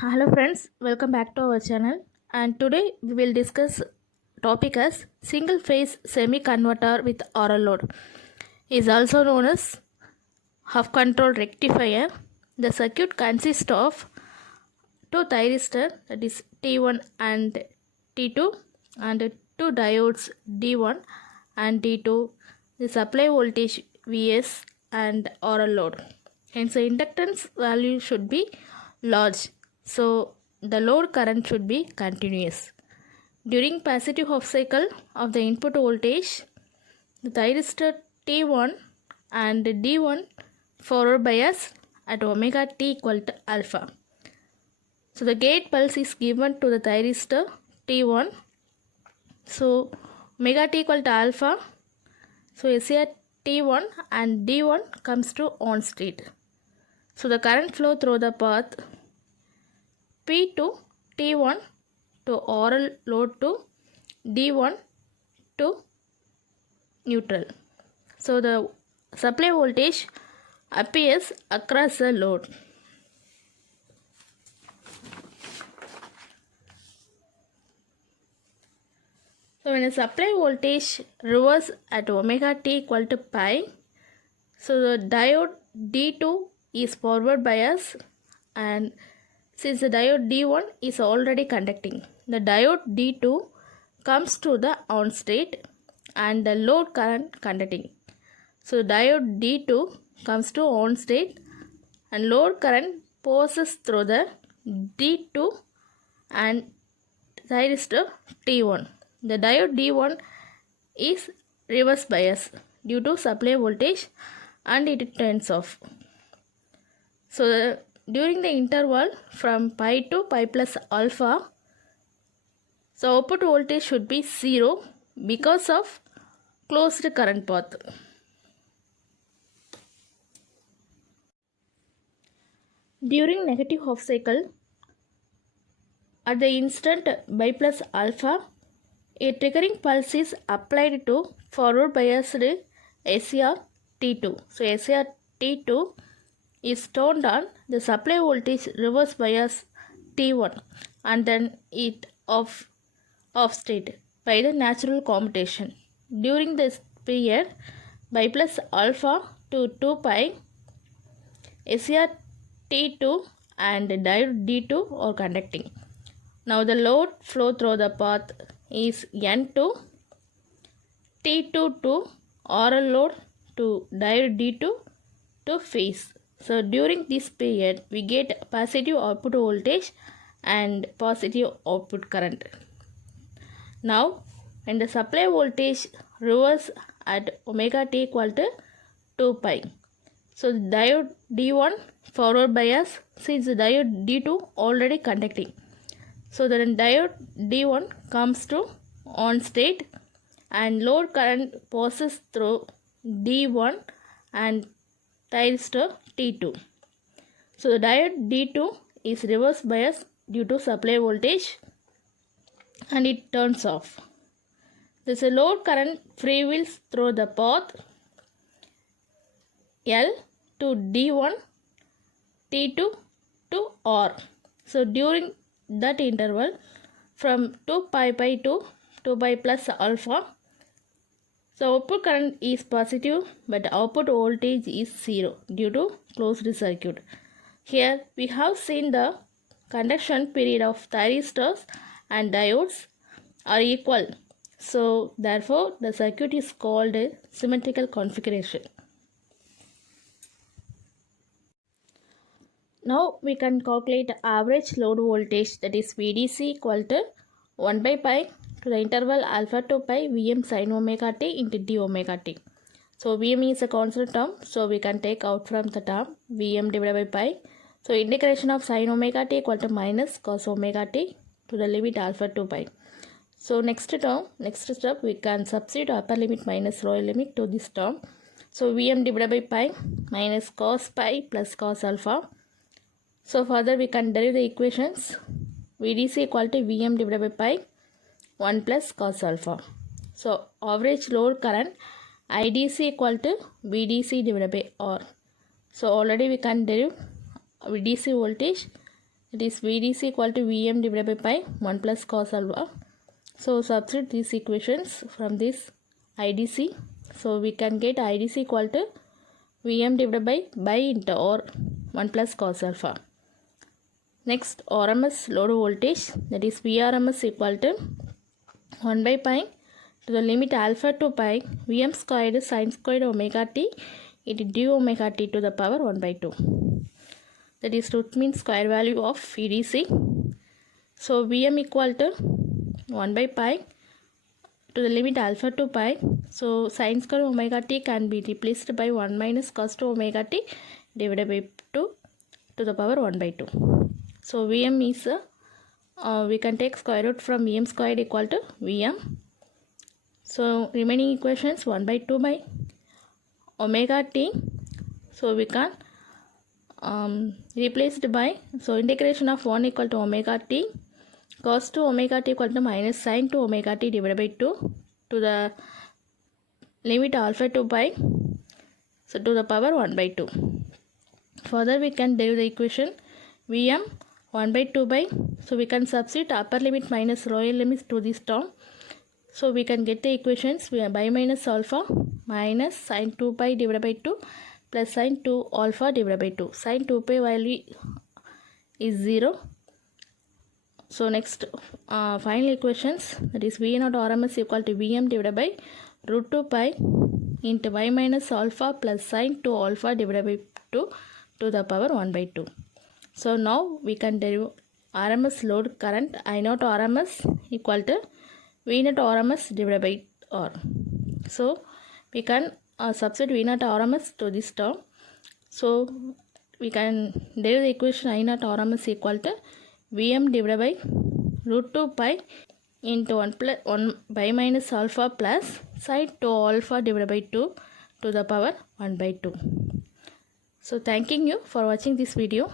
Hello friends, welcome back to our channel, and today we will discuss topic as single phase semi converter with RL load is also known as half control rectifier. The circuit consists of two thyristor, that is T1 and T2, and two diodes D1 and D2, the supply voltage Vs and RL load. Hence the inductance value should be large, so the load current should be continuous. During positive half cycle of the input voltage, the thyristor T1 and D1 forward bias at omega t equal to alpha. So the gate pulse is given to the thyristor T1. So omega t equal to alpha. So SCR T1 and D1 comes to on state. So the current flow through the path P to T1 to RL load to D1 to neutral. So the supply voltage appears across the load. So when the supply voltage reverse at omega t equal to pi, so the diode D2 is forward bias, and since the diode D1 is already conducting, the diode D2 comes to the on state and the load current conducting. So diode D2 comes to on state and load current passes through the D2 and thyristor T1. The diode D1 is reverse bias due to supply voltage and it turns off. So during the interval from pi to pi plus alpha, so output voltage should be 0 because of closed current path. During negative half cycle, at the instant pi plus alpha, a triggering pulse is applied to forward biased SCR T2. So SCR T2 is turned on, the supply voltage reverse bias T1 and then it off state by the natural commutation. During this period, pi plus alpha to 2 pi, SCR T2 and diode D2 are conducting. Now the load flow through the path is N2, T2 to RL load to diode D2 to phase. So during this period, we get positive output voltage and positive output current. Now, when the supply voltage reverse at omega t equal to 2 pi, so the diode D1 forward bias, since the diode D2 already conducting, so the diode D1 comes to on state and load current passes through D1 and thyristor T2. So the diode D2 is reverse bias due to supply voltage and it turns off. There's a load current freewheels through the path L to D1, T2 to R. So during that interval from 2 pi to 2 pi plus alpha, so output current is positive but output voltage is 0 due to closed circuit. Here we have seen the conduction period of thyristors and diodes are equal. So therefore the circuit is called a symmetrical configuration. Now we can calculate average load voltage, that is VDC equal to 1 by pi to the interval alpha to pi Vm sin omega t into d omega t. So Vm is a constant term, so we can take out from the term Vm divided by pi. So integration of sin omega t equal to minus cos omega t to the limit alpha to pi. So next step we can substitute upper limit minus lower limit to this term. So Vm divided by pi minus cos pi plus cos alpha. So further we can derive the equations VDC equal to Vm divided by pi 1 plus cos alpha. So average load current IDC equal to VDC divided by R. So already we can derive DC voltage That is VDC equal to Vm divided by pi 1 plus cos alpha. So substitute these equations from this IDC. So we can get IDC equal to Vm divided by into or 1 plus cos alpha. Next, RMS load voltage, that is Vrms equal to 1 by pi to the limit alpha to pi Vm squared sin squared omega t into d omega t to the power 1 by 2. That is root mean square value of VDC. So Vm equal to 1 by pi to the limit alpha to pi. So sin square omega t can be replaced by 1 minus cos 2 omega t divided by 2 to the power 1 by 2. So Vm is we can take square root from Vm squared equal to Vm. So remaining equations 1 by 2 by omega t. So we can replaced by, so integration of 1 equal to omega t cos 2 omega t equal to minus sin 2 omega t divided by 2 to the limit alpha to pi, so to the power 1 by 2. Further we can derive the equation Vm 1 by 2 by, so we can substitute upper limit minus lower limits to this term. So we can get the equations by minus alpha minus sin 2 pi divided by 2 plus sin 2 alpha divided by 2. Sin 2 pi value is 0. So next final equations, that is V naught RMS equal to Vm divided by root 2 pi into y minus alpha plus sin 2 alpha divided by 2 to the power 1 by 2. So now we can derive RMS load current I naught RMS equal to V naught RMS divided by R. So we can substitute V naught RMS to this term. So we can derive the equation I naught RMS equal to Vm divided by root 2 pi into 1 by minus alpha plus sin 2 alpha divided by 2 to the power 1 by 2. So thanking you for watching this video.